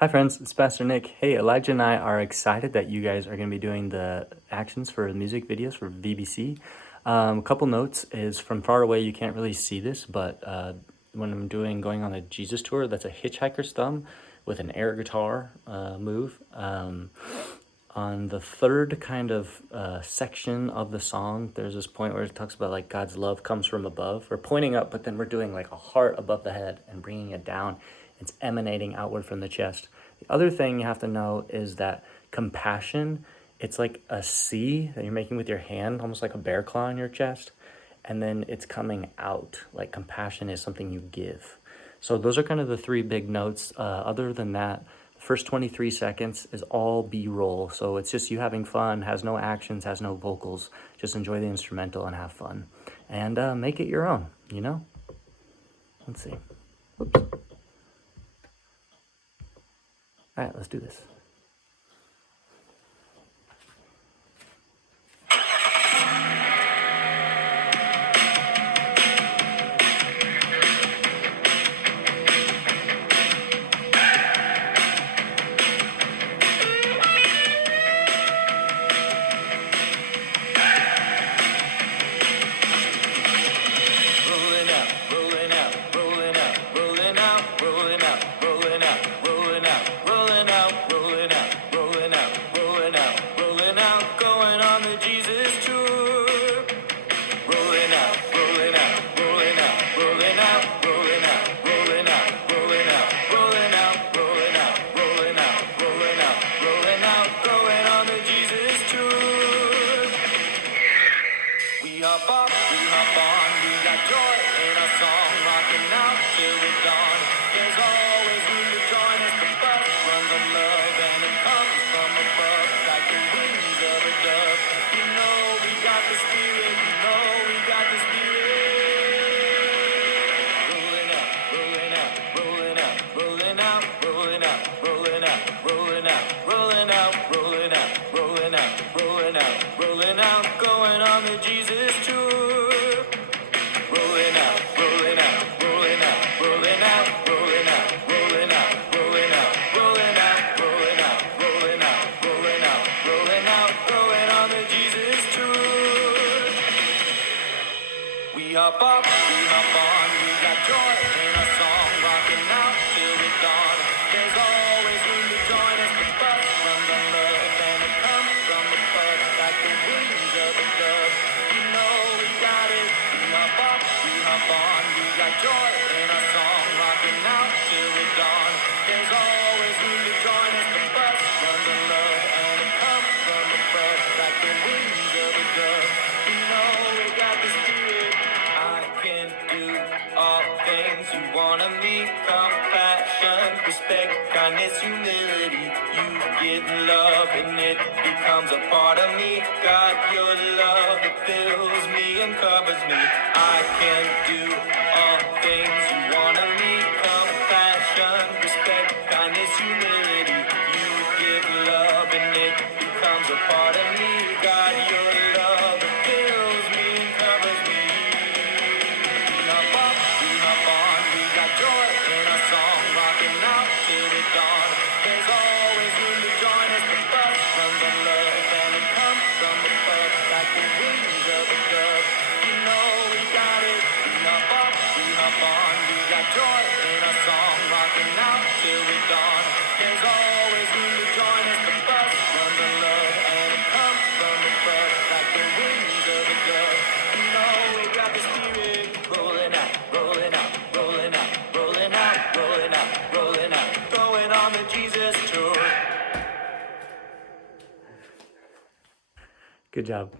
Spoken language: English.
Hi friends, it's Pastor Nick. Hey, Elijah and I are excited that you guys are going to be doing the actions for the music videos for VBC. A couple notes is from far away you can't really see this, but when I'm going on a Jesus tour, that's a hitchhiker's thumb with an air guitar move. On the third kind of section of the song, there's this point where it talks about like God's love comes from above. We're pointing up, but then we're doing like a heart above the head and bringing it down. It's emanating outward from the chest. The other thing you have to know is that compassion, it's like a C that you're making with your hand, almost like a bear claw in your chest. And then it's coming out, like compassion is something you give. So those are kind of the three big notes. Other than that, the first 23 seconds is all B-roll. So it's just you having fun, has no actions, has no vocals. Just enjoy the instrumental and have fun. And make it your own, you know? Let's see. Whoops. All right, let's do this. We hop on, we got joy in our song, rocking out till the dawn. There's always room to join us, the bus runs on love, and it comes from above, like the wings of a dove. You know we got the spirit, you know we got the spirit. Rolling out, rolling out, rolling out, rolling out, rolling out, rolling out, rolling out, rolling out, rolling out, rolling out, rolling out, rolling out, going on the Jesus. We hop on, we got joy in our song, rocking out till the dawn. There's always room to join us, the bus runs on love, and it comes from above, like the wings of a dove. You know we got it, we hop on, we got joy in our song, rocking out till the dawn. There's always room to join us, the bus runs on love, and it comes from above, like the wings of a dove. You know we got the spirit. I can do all things you want of me. Compassion, respect, kindness, humility. You give love and it becomes a part of me. God, your love that fills me and covers me. I can do all things you want of me. Compassion, respect, kindness, humility. You give love and it becomes a part of me. God, your love that fills me and covers me. There's always room to join us, the bus runs on love, and it comes from above, like the wings of a dove. You know we got it, we hop on, we got joy in our song, rocking out till the dawn. There's always room to join us, the bus runs on love, and it comes from above, like the wings of a dove. You know we got the spirit, rolling out, rolling out, rolling out, rolling out, rolling out, rolling out, going on the Jesus tour. Good job.